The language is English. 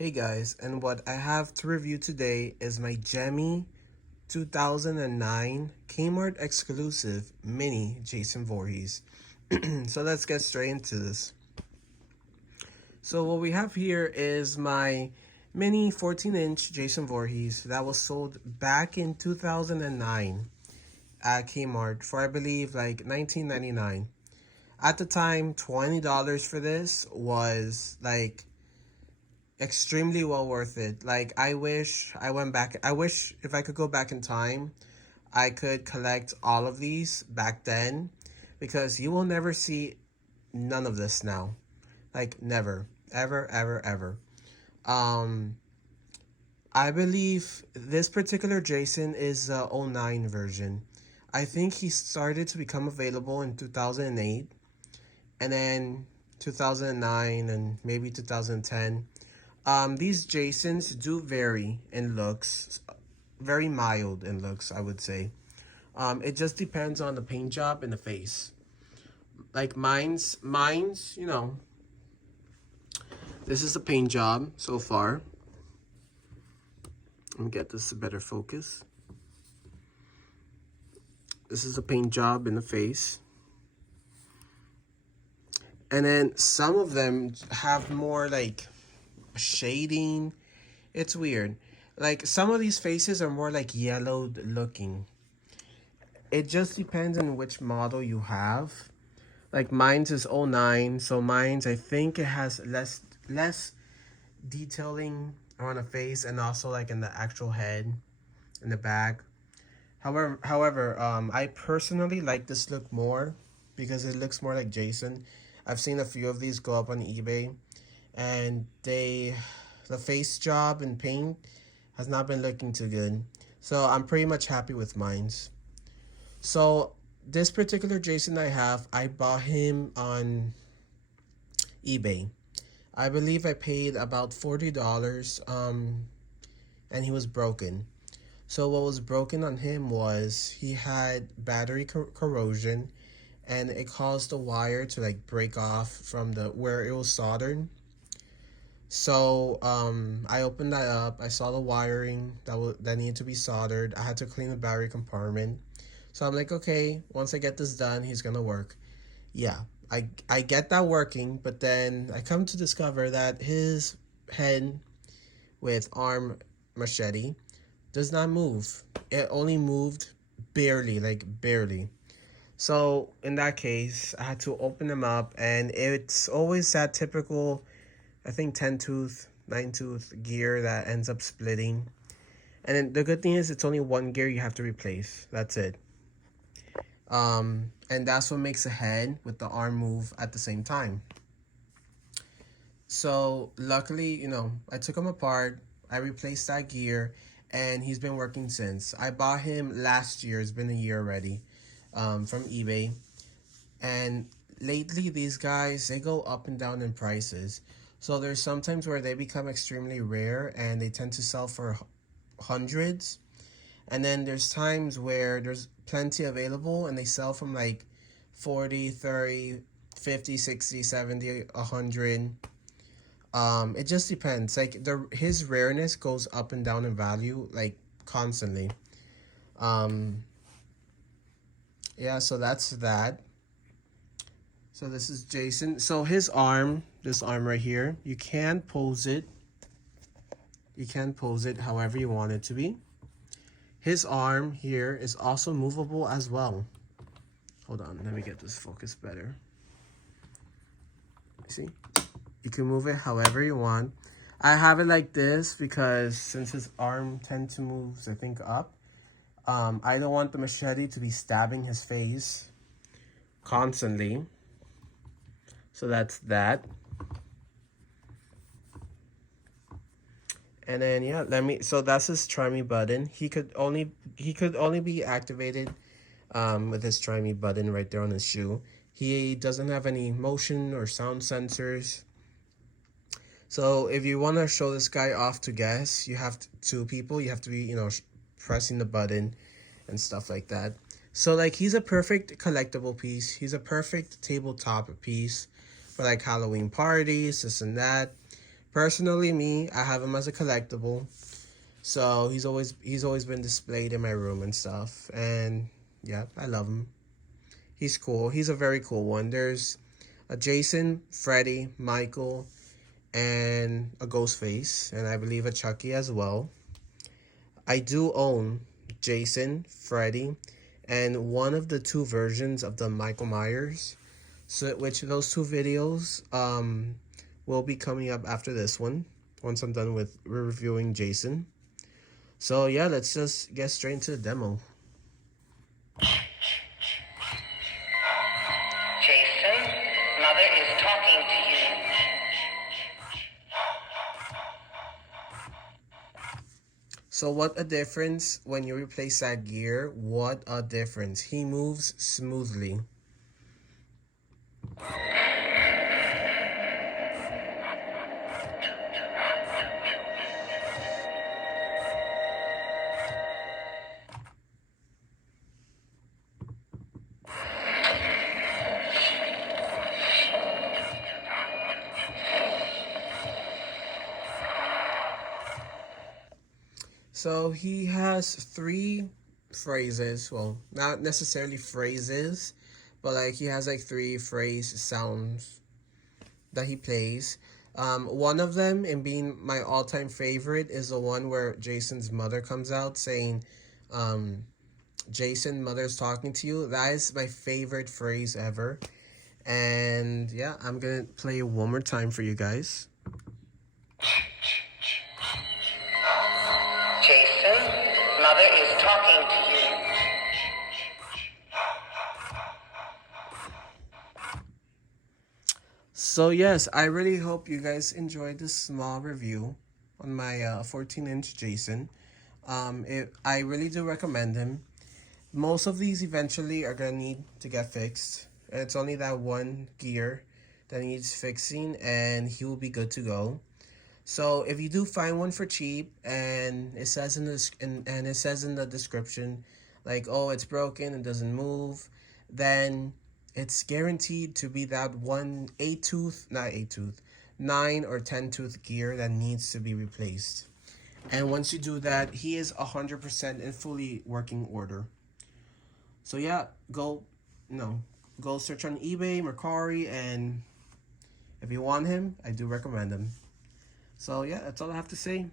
Hey guys, and what I have to review today is my Gemmy 2009 Kmart exclusive mini Jason Voorhees. So let's get straight into this. So what we have here is my mini 14-inch Jason Voorhees that was sold back in 2009 at Kmart for I believe like $19.99. At the time, $20 for this was like extremely well worth it. Like, I wish I went back. I wish if I could go back in time, I could collect all of these back then, because you will never see none of this now. Like, never, ever, ever, ever. Um, I believe this particular Jason is the '09 version. I think he started to become available in 2008, and then 2009, and maybe 2010. These Jasons do vary in looks, very mild in looks, I would say. It just depends on the paint job and the face. Like mine's, this is the paint job so far. Let me get this a better focus. This is the paint job in the face. And then some of them have more like shading. It's weird. Like, some of these faces are more like yellowed looking. It just depends on which model you have. Like, mine's is '09, so mine's, I think it has less detailing on the face, and also like in the actual head, in the back. However, I personally like this look more because it looks more like Jason. I've seen a few of these go up on eBay, and the face job and paint has not been looking too good. So I'm pretty much happy with mine's. So this particular Jason I bought him on eBay. I believe I paid about $40, and he was broken. So what was broken on him was he had battery corrosion, and it caused the wire to like break off from the where it was soldered. So I opened that up. I saw the wiring that needed to be soldered. I had to clean the battery compartment. So I'm like, okay, once I get this done, he's gonna work. Yeah, I get that working, but then I come to discover that his head with arm machete does not move. It only moved barely, like barely. So in that case, I had to open him up, and it's always that typical, I think 10 tooth, 9 tooth gear that ends up splitting. And then the good thing is it's only one gear you have to replace. That's it. And that's what makes a head with the arm move at the same time. So luckily, I took him apart. I replaced that gear, and he's been working since. I bought him last year. It's been a year already, from eBay. And lately, these guys, they go up and down in prices. So there's sometimes where they become extremely rare, and they tend to sell for hundreds. And then there's times where there's plenty available, and they sell from like 40, 30, 50, 60, 70, 100. It just depends. Like, his rareness goes up and down in value, like, constantly. Yeah, so that's that. So this is Jason. So his arm, this arm right here, you can pose it. You can pose it however you want it to be. His arm here is also movable as well. Hold on, let me get this focused better. See? You can move it however you want. I have it like this because since his arm tends to move, I think, up, I don't want the machete to be stabbing his face constantly. So that's that. And then yeah, so that's his try me button. He could only be activated with his try me button right there on his shoe. He doesn't have any motion or sound sensors. So if you want to show this guy off to guests, you have two people. You have to be, pressing the button and stuff like that. So like, he's a perfect collectible piece. He's a perfect tabletop piece for like Halloween parties, this and that. Personally, me, I have him as a collectible. So he's always been displayed in my room and stuff. And yeah, I love him. He's cool. He's a very cool one. There's a Jason, Freddy, Michael, and a Ghostface, and I believe a Chucky as well. I do own Jason, Freddy, and one of the two versions of the Michael Myers. So which those two videos will be coming up after this one once I'm done with reviewing Jason. So yeah, let's just get straight into the demo. Jason, Mother is talking to you. So what a difference when you replace that gear. What a difference. He moves smoothly. So he has three phrases. Well, not necessarily phrases, but like he has like three phrase sounds that he plays. One of them, and being my all-time favorite, is the one where Jason's mother comes out saying, "Jason, mother's talking to you." That is my favorite phrase ever. And yeah, I'm gonna play it one more time for you guys. Jason, Mother is talking to you. So yes, I really hope you guys enjoyed this small review on my 14-inch Jason. I really do recommend him. Most of these eventually are gonna need to get fixed. It's only that one gear that needs fixing, and he will be good to go. So if you do find one for cheap, and it says and it says in the description, like, oh, it's broken and doesn't move, then it's guaranteed to be that one 9 or 10 tooth gear that needs to be replaced. And once you do that, he is 100% in fully working order. So yeah, go search on eBay, Mercari, and if you want him, I do recommend him. So yeah, that's all I have to say.